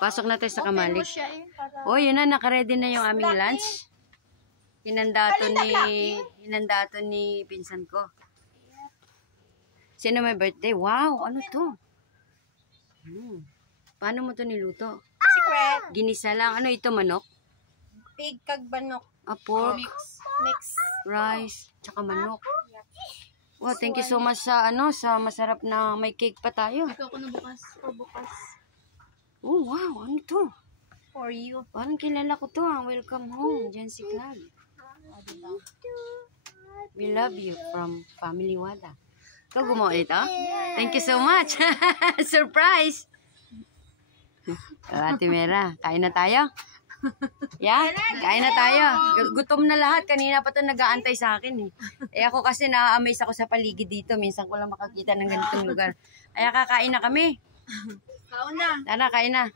Pasok na tayo sa kamalig. Oh, yun na, nakaready na yung aming lunch. Hinandato ni pinsan ko. Sino may birthday? Wow, ano to? Paano mo to niluto? Secret. Ginisa lang. Ano ito, manok? Pig kag banok. Pork, Mix. rice, tsaka manok. Wow, thank you so much sa sa masarap na may cake pa tayo. Ikaw ko na bukas. Oh, wow, ano to? For you. Parang kilala ko to. Welcome home, Jancy Club. We love you from Family Wada. Ikaw gumawa ito? Thank you so much. Surprise! Ate Mera, kain na tayo? Yeah, kain na tayo. Gutom na lahat. Kanina pa ito nag-aantay sa akin. Ako kasi na-amaze ako sa paligid dito. Minsan ko lang makakita ng ganitong lugar. Kaya kakain na kami. Kaon na. Tara, kain na.